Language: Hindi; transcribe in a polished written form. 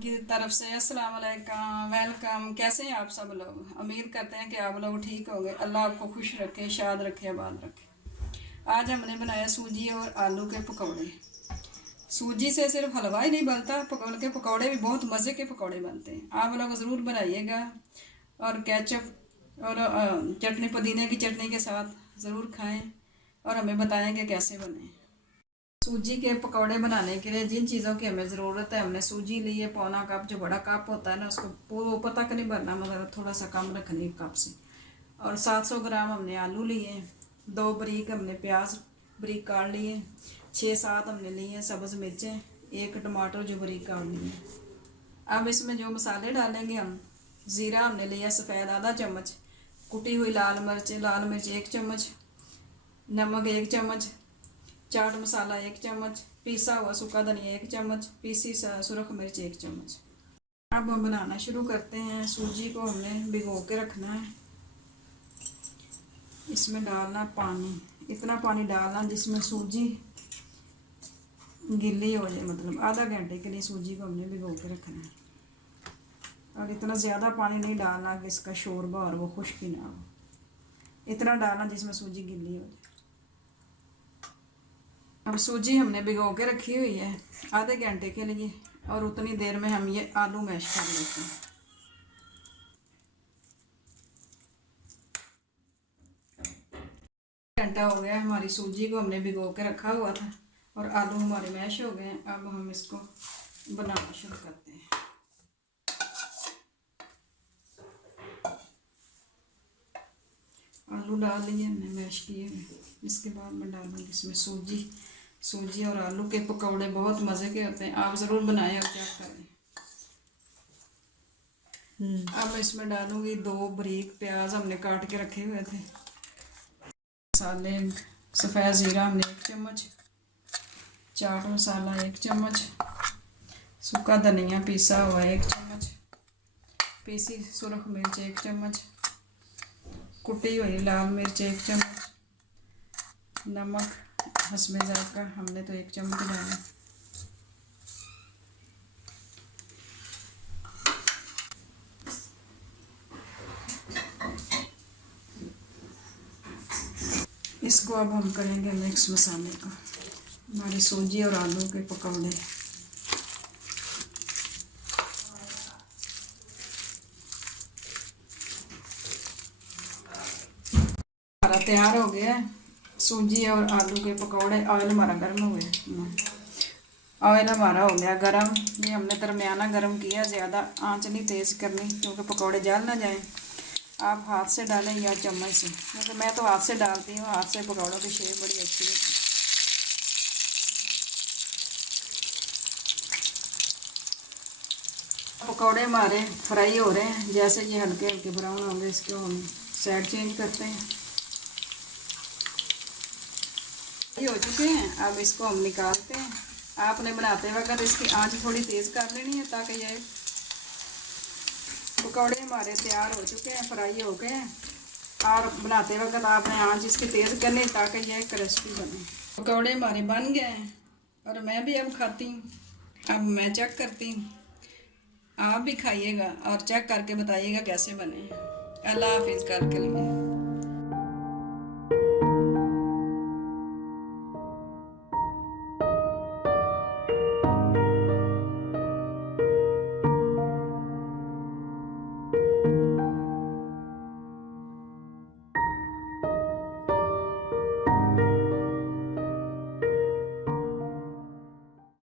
की तरफ से अस्सलाम वालेकुम, वेलकम। कैसे हैं आप सब लोग? उम्मीद करते हैं कि आप लोग ठीक होंगे। अल्लाह आपको खुश रखे, शाद रखे, आबाद रखे। आज हमने बनाया सूजी और आलू के पकौड़े। सूजी से सिर्फ हलवा ही नहीं बनता, उनके पकौड़े भी बहुत मज़े के पकौड़े बनते हैं। आप लोग ज़रूर बनाइएगा और केचप और चटनी, पुदीने की चटनी के साथ ज़रूर खाएं और हमें बताएं कि कैसे बने। सूजी के पकौड़े बनाने के लिए जिन चीज़ों की हमें ज़रूरत है, हमने सूजी ली है पौना कप। जो बड़ा कप होता है ना, उसको वो पता नहीं भरना, मगर थोड़ा सा कम रखनी है कप से। और 700 ग्राम हमने आलू लिए, 2 बरीक हमने प्याज बरीक काट लिए, 6-7 हमने लिए हैं सब्ज़ मिर्चें, 1 टमाटर जो बरीक काट लिए। अब इसमें जो मसाले डालेंगे हम, ज़ीरा हमने लिया सफ़ेद आधा चम्मच, कुटी हुई लाल मिर्च 1 चम्मच, नमक 1 चम्मच, चाट मसाला 1 चम्मच, पीसा हुआ सूखा धनिया 1 चम्मच, पीसी सुरख मिर्च 1 चम्मच। अब हम बनाना शुरू करते हैं। सूजी को हमने भिगो के रखना है। इसमें डालना पानी, इतना पानी डालना जिसमें सूजी गीली हो जाए, मतलब आधा घंटे के लिए सूजी को हमने भिगो के रखना है। और इतना ज़्यादा पानी नहीं डालना कि इसका शोरबा और वो खुश्की ना हो। इतना डालना जिसमें सूजी गीली हो जाए। अब सूजी हमने भिगो के रखी हुई है आधे घंटे के लिए, और उतनी देर में हम ये आलू मैश कर लेते हैं। घंटा हो गया, हमारी सूजी को हमने भिगो के रखा हुआ था और आलू हमारे मैश हो गए हैं। अब हम इसको बनाना शुरू करते हैं। आलू डाल लिए हमने मैश किए हुए। इसके बाद मैं डालूँगी इसमें सूजी और आलू के पकौड़े बहुत मज़े के होते हैं। आप ज़रूर बनाएं और क्या करें। अब मैं इसमें डालूँगी 2 बरीक प्याज हमने काट के रखे हुए थे। मसाले, सफ़ेद ज़ीरा हमने 1 चम्मच, चाट मसाला 1 चम्मच, सूखा धनिया पीसा हुआ 1 चम्मच, पीसी सुरख मिर्च 1 चम्मच, कुटी हुई लाल मिर्च 1 चम्मच, नमक हस्बे जायका हमने तो 1 चम्मच डाला। इसको अब हम करेंगे मिक्स मसाले को, हमारी सूजी और आलू के पकौड़े। हमारा तैयार हो गया है सूजी और आलू के पकौड़े। ऑयल हमारा गर्म हो गया, ऑयल हमारा हो गया गर्म। ये हमने दरमियाना गर्म किया, ज़्यादा आंच नहीं तेज़ करनी क्योंकि पकौड़े जल ना जाएं। आप हाथ से डालें या चम्मच से, क्योंकि मैं तो हाथ से डालती हूँ। हाथ से पकौड़ों की शेप बड़ी अच्छी है। पकौड़े हमारे फ्राई हो रहे हैं, जैसे ये हल्के हल्के ब्राउन होंगे इसको हम साइड चेंज करते हैं। ये हो चुके हैं, अब इसको हम निकालते हैं। आपने बनाते वक्त इसकी आंच थोड़ी तेज़ कर लेनी है ताकि ये पकौड़े हमारे तैयार हो चुके हैं, फ्राई हो गए हैं। और बनाते वक्त आपने आंच इसकी तेज़ करनी ताकि ये क्रिस्पी बने। पकौड़े हमारे बन गए हैं और मैं भी अब खाती हूँ। अब मैं चेक करती हूँ, आप भी खाइएगा और चेक करके बताइएगा कैसे बने। अल्लाह हाफिज़, कल के लिए।